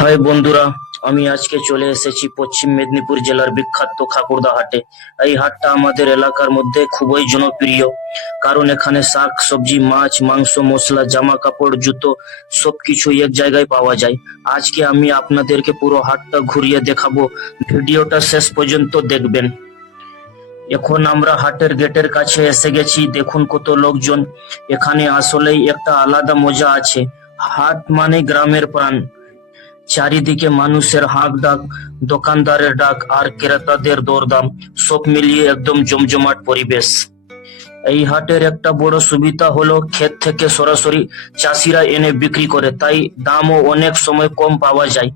High বন্ধুরা, আমি আজকে চলে এসেছি পশ্চিম মেদিনীপুর জেলার বিখ্যাত খাকুড়দা হাটে। এই হাটটা আমাদের এলাকার মধ্যে খুবই জনপ্রিয়, কারণ এখানে শাক সবজি, মাছ, মাংস, মশলা, জামা কাপড়, জুতো সবকিছু এক জায়গায় পাওয়া যায়। আজকে আমি আপনাদেরকে পুরো হাটটা ঘুরিয়ে দেখাবো, ভিডিওটা শেষ পর্যন্ত দেখবেন। এখন আমরা হাটের গেটের কাছে এসে গেছি। দেখুন কত লোকজন। এখানে আসলেই একটা আলাদা মজা আছে। হাট মানে গ্রামের প্রাণ। চারিদিকে মানুষের হাঁক ডাক, দোকানদারের ডাক আর ক্রেতাদের দরদাম, সব মিলিয়ে একদম জমজমাট পরিবেশ। এই হাটের একটা বড় সুবিধা হলো ক্ষেত থেকে সরাসরি চাষিরা এনে বিক্রি করে, তাই দামও অনেক সময় কম পাওয়া যায়।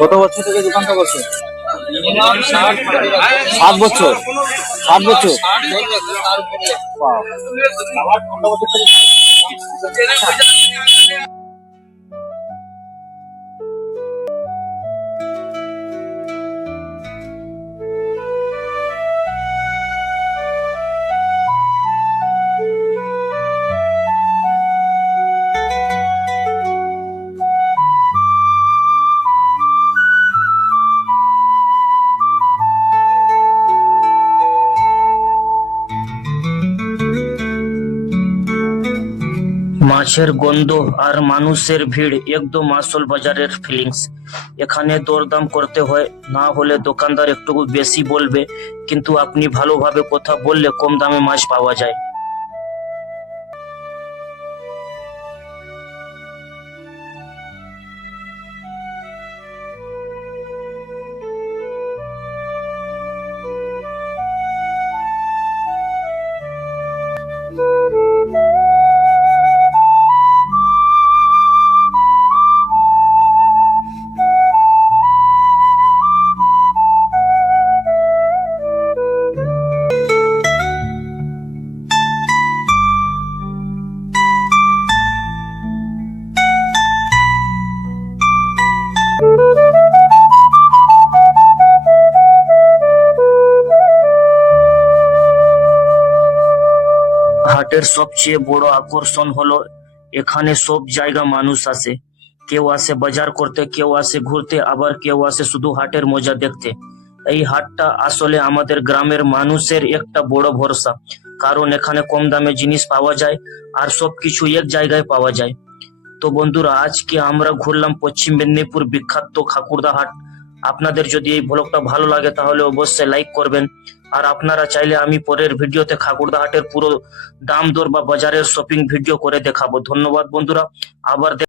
কত বছর থেকে দোকানটা বসে? 7 বছর। 7 বছর। Wow. কত বছর থেকে? মাছের গন্ধ আর মানুষের ভিড় একদম আসল বাজারের ফিলিংস। এখানে দরদাম করতে হয়, না হলে দোকানদার একটু বেশি বলবে, কিন্তু আপনি ভালোভাবে কথা বললে কম দামে মাছ পাওয়া যায়। হাটের সবচেয়ে বড় আকর্ষণ হলো এখানে সব জায়গা মানুষ আসে। কেউ আসে বাজার করতে, কেউ আসে ঘুরতে, আবার কেউ আসে শুধু হাটের মজা দেখতে। এই হাটটা আসলে আমাদের গ্রামের মানুষের একটা বড় ভরসা, কারণ এখানে কম দামে জিনিস পাওয়া যায় আর সবকিছু এক জায়গায় পাওয়া যায়। তো বন্ধুরা, আজকে আমরা ঘুরলাম পশ্চিম মেদিনীপুর বিখ্যাত খাকুড়দা হাট। আপনাদের যদি এই ব্লগটা ভালো লাগে তাহলে অবশ্যই লাইক করবেন। আর আপনারা চাইলে আমি পরের ভিডিওতে খাকুড়দা হাটের পুরো দাম দর বা বাজারের শপিং ভিডিও করে দেখাবো। ধন্যবাদ বন্ধুরা, আবার